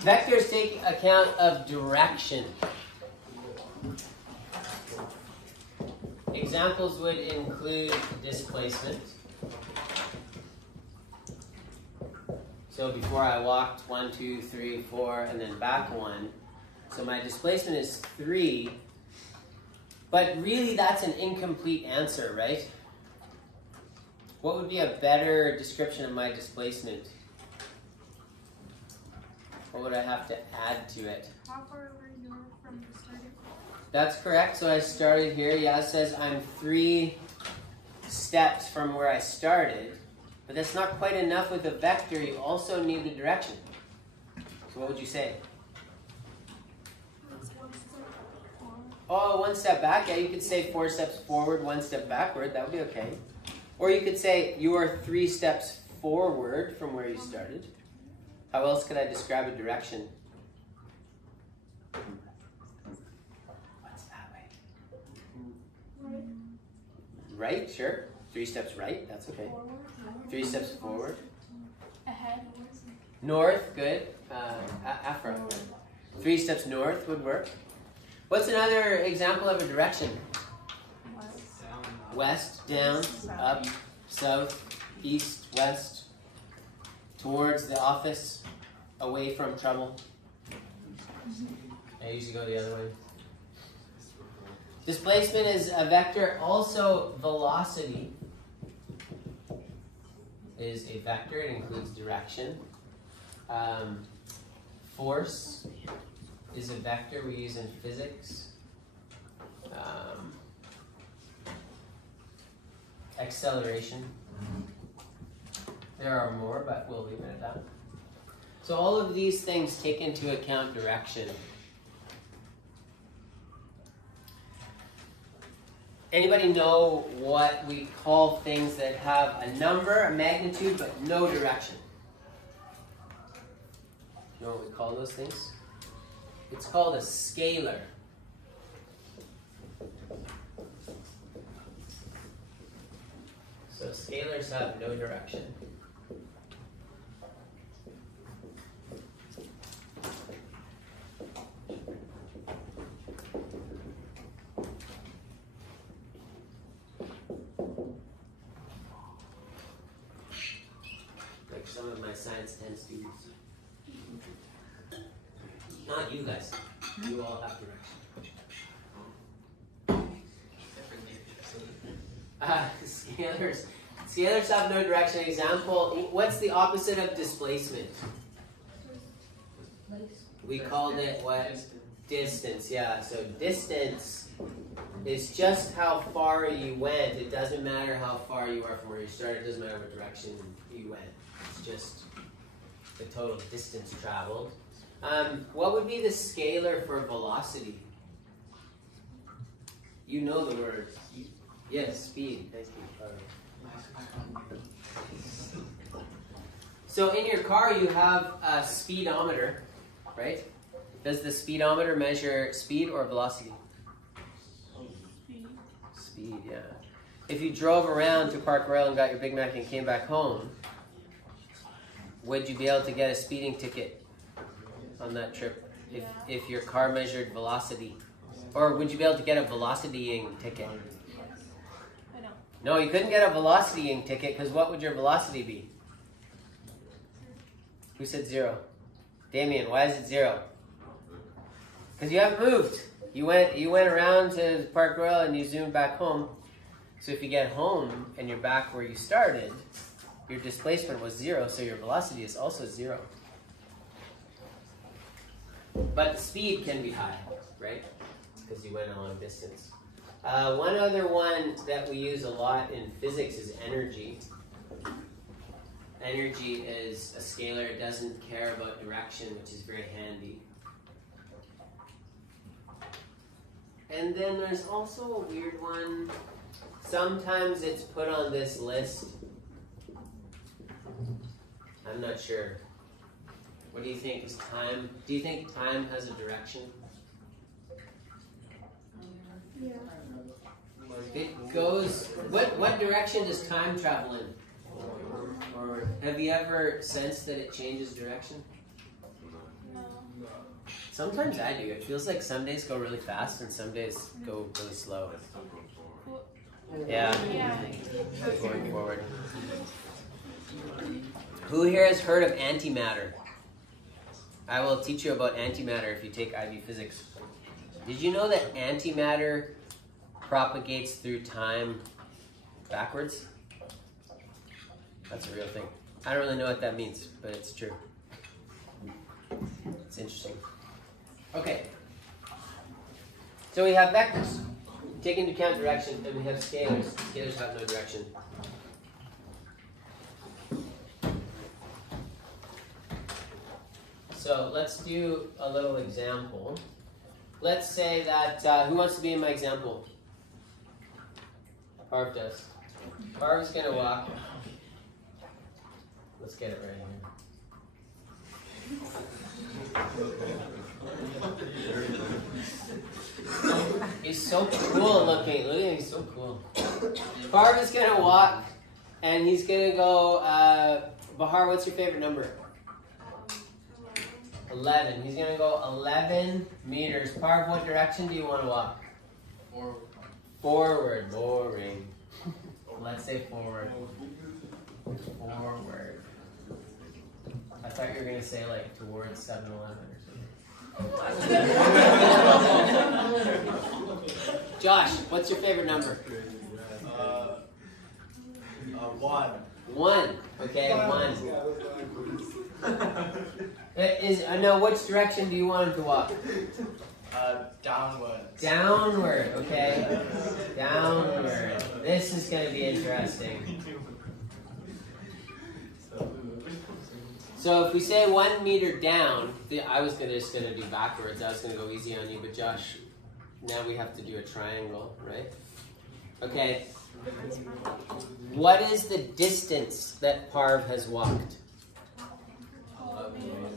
Vectors take account of direction. Examples would include displacement. So before I walked 1, 2, 3, 4, and then back 1. So my displacement is 3. But really that's an incomplete answer, right? What would be a better description of my displacement? What would I have to add to it? How far were you from the starting? That's correct. So I started here. Yeah, it says I'm 3 steps from where I started. But that's not quite enough with a vector. You also need the direction. So what would you say? Oh, 1 step back. Yeah, you could say 4 steps forward, 1 step backward. That would be okay. Or you could say you are 3 steps forward from where you started. How else could I describe a direction? What's that way? Right, sure. 3 steps right, that's okay. 3 steps forward. Ahead. North, good. Afro. 3 steps north would work. What's another example of a direction? West, down, up, south, east, west, towards the office, away from trouble. I usually go the other way. Displacement is a vector. Also, velocity is a vector. It includes direction. Force is a vector we use in physics. Acceleration. There are more, but we'll leave it at that. So all of these things take into account direction. Anybody know what we call things that have a number, a magnitude, but no direction? You know what we call those things? It's called a scalar. So scalars have no direction. Like some of my Science 10 students. Not you guys. You all have direction. Scalars have no direction. Example, what's the opposite of displacement? We called it what? Distance, yeah. So distance is just how far you went. It doesn't matter how far you are from where you started. It doesn't matter what direction you went. It's just the total distance traveled. What would be the scalar for velocity? You know the word. Yes, speed. Nice speed. So in your car you have a speedometer, right? Does the speedometer measure speed or velocity? Speed, yeah. If you drove around to Park Royal and got your Big Mac and came back home, would you be able to get a speeding ticket on that trip if your car measured velocity? Or would you be able to get a velocitying ticket? I know. No, you couldn't get a velocitying ticket because what would your velocity be? Who said 0? Damien, why is it 0? Because you haven't moved. You went around to Park Royal and you zoomed back home. So if you get home and you're back where you started, your displacement was 0, so your velocity is also 0. But speed can be high, right? Because you went a long distance. One other one that we use a lot in physics is energy. Energy is a scalar. It doesn't care about direction, which is very handy. And then there's also a weird one. Sometimes it's put on this list. I'm not sure. What do you think? Is time? Do you think time has a direction? Yeah. It goes. What direction does time travel in? Or have you ever sensed that it changes direction? No. Sometimes I do. It feels like some days go really fast and some days go really slow. Yeah. Going forward. Who here has heard of antimatter? I will teach you about antimatter if you take IB physics. Did you know that antimatter propagates through time backwards? That's a real thing. I don't really know what that means, but it's true. It's interesting. Okay. So we have vectors. Take into account direction, and we have scalars. Scalars have no direction. So let's do a little example. Let's say that, who wants to be in my example? Parv does. Parv's going to walk. Let's get it right here. He's so cool looking. Look at him, he's so cool. Parv is going to walk, and he's going to go, Bahar, what's your favorite number? 11. He's going to go 11 meters. Parv, what direction do you want to walk? Forward. Forward. Boring. Let's say forward. Forward. I thought you were going to say like towards 7-Eleven or something. Josh, what's your favorite number? 1. 1. Okay, 1. Now, which direction do you want him to walk? Downward. Downward, okay. Downward. This is going to be interesting. So if we say 1 meter down, I was just going to do backwards. I was going to go easy on you, but Josh, now we have to do a triangle, right? Okay. What is the distance that Parv has walked? 12 meters.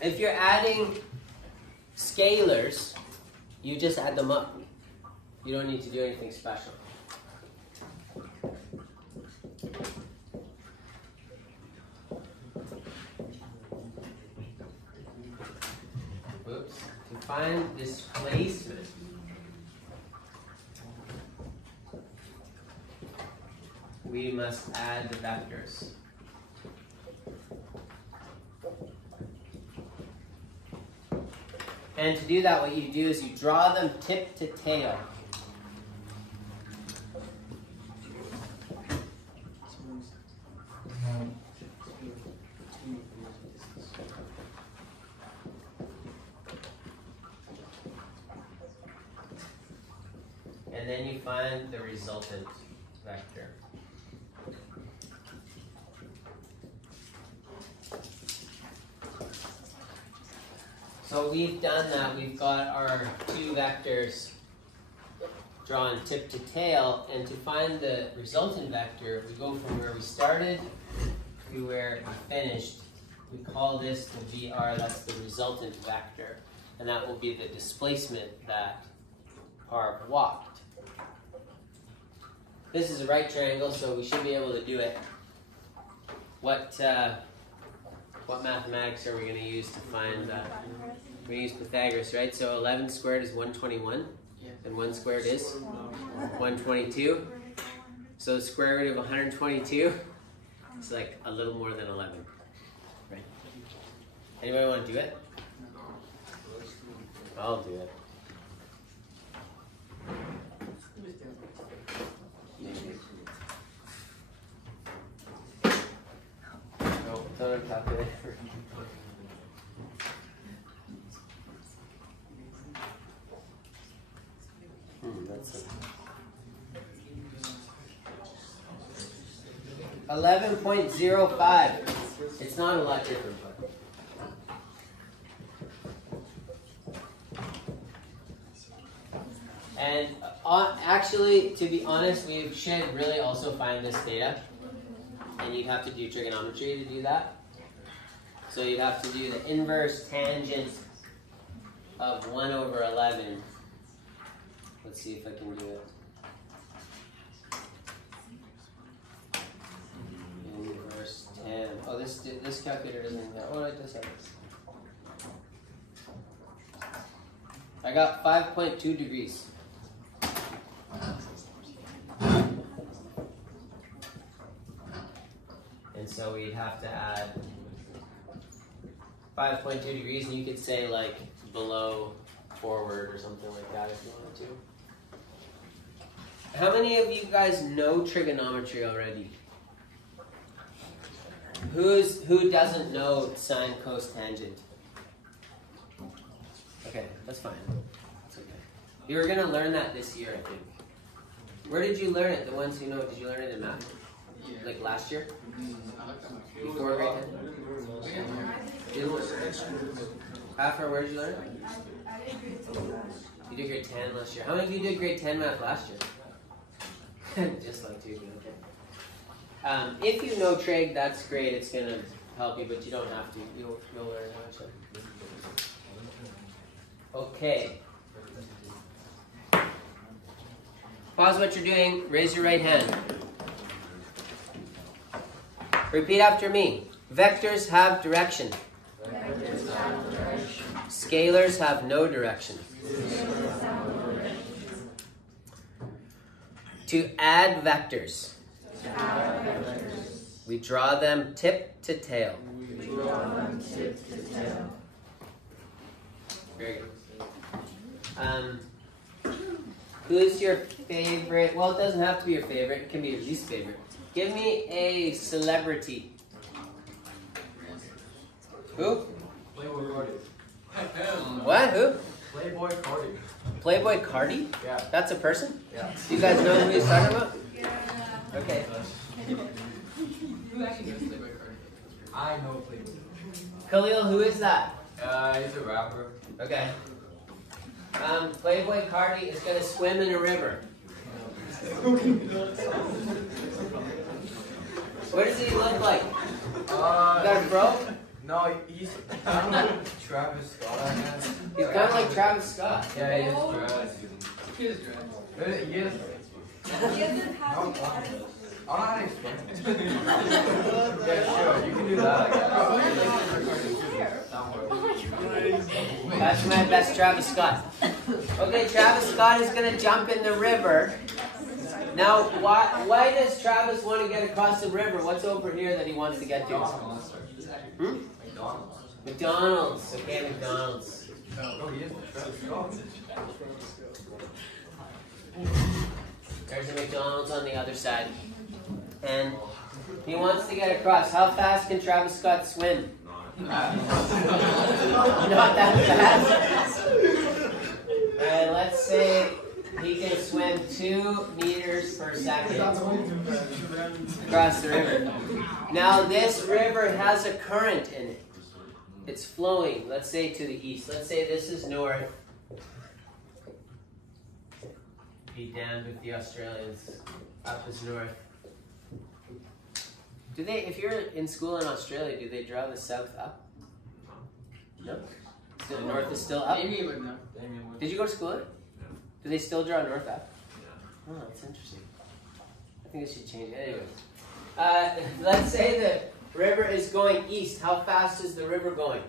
If you're adding scalars, you just add them up. You don't need to do anything special. Oops. To find displacement, we must add the vectors. And to do that, what you do is you draw them tip to tail. And then you find the resultant vector. So we've done that. We've got our 2 vectors drawn tip to tail, and to find the resultant vector, we go from where we started to where we finished. We call this the VR, that's the resultant vector, and that will be the displacement that Parv walked. This is a right triangle, so we should be able to do it. What mathematics are we going to use to find that? We use Pythagoras, right? So 11 squared is 121, and 1 squared is 122. So the square root of 122 is like a little more than 11, right? Anybody want to do it? I'll do it. No, don't have a calculator. That's it. 11.05. It's not a lot different, but. And actually, to be honest, we should really also find this data. And you'd have to do trigonometry to do that. So you'd have to do the inverse tangent of 1 over 11. Let's see if I can do it. Inverse 10. Oh, this calculator doesn't have. Oh, it does have this. I got 5.2 degrees. And so we'd have to add 5.2 degrees, and you could say like below forward or something like that if you wanted to. How many of you guys know trigonometry already? Who doesn't know sine, cos, tangent? Okay, that's fine. That's okay. You were gonna learn that this year, I think. Where did you learn it? The ones who know, did you learn it in math? Yeah. Like last year? Before grade 10? After, where did you learn it? You did grade 10 last year. How many of you did grade 10 math last year? Just like 2, okay. If you know trig, that's great. It's going to help you, but you don't have to. You'll learn eventually. Okay. Pause what you're doing. Raise your right hand. Repeat after me. Vectors have direction. Scalars have no direction. To add vectors, we draw them tip to tail. Very good. Who's your favorite? Well, it doesn't have to be your favorite. It can be your least favorite. Give me a celebrity. Who? Playboy Cardi. What? Who? Playboy Cardi. Playboy Cardi? Yeah. That's a person? Yeah. Do you guys know who he's talking about? Okay. Who actually knows Playboy Cardi? I know Playboy. Khalil, who is that? He's a rapper. Okay. Playboy Cardi is going to swim in a river. What does he look like? You got a fro? No, he's kind of like Travis Scott, I guess. He's kind of like Travis Scott. Yeah, he is Travis. He is Travis. He is. I don't know how to explain it. Yeah, sure, you can do that. That's Travis Scott. Okay, Travis Scott is going to jump in the river. Now, why does Travis want to get across the river? What's over here that he wants to get to? Hmm? McDonald's. Okay, McDonald's. No, he is Travis Scott. There's a McDonald's on the other side. And he wants to get across. How fast can Travis Scott swim? Not that fast. And let's say he can swim 2 meters per second across the river. Now this river has a current in it. It's flowing, let's say to the east. Let's say this is north. Be damned with the Australians. Up is north. Do they, if you're in school in Australia, do they draw the south up? No? So the north is still up? Damien would know. Did you go to school there? Do they still draw north up? Oh, that's interesting. I think I should change it. Anyway. Let's say the river is going east. How fast is the river going?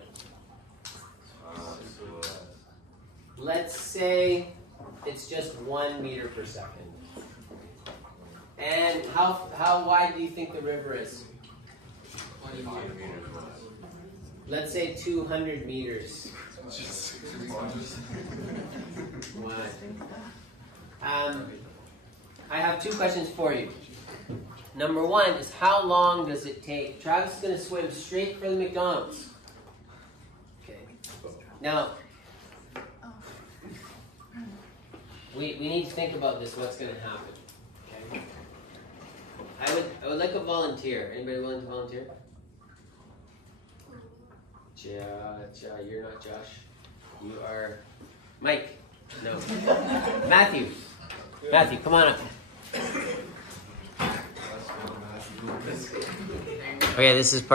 Let's say it's just 1 meter per second. And how wide do you think the river is? 25 meters. Let's say 200 meters. Why? I have 2 questions for you. Number 1 is how long does it take? Travis is going to swim straight for the McDonald's. Okay. Now, we need to think about this. What's going to happen? Okay. I would like a volunteer. Anybody willing to volunteer? You're not Josh. You are Mike. No. Matthew. Matthew, come on up. Okay, this is part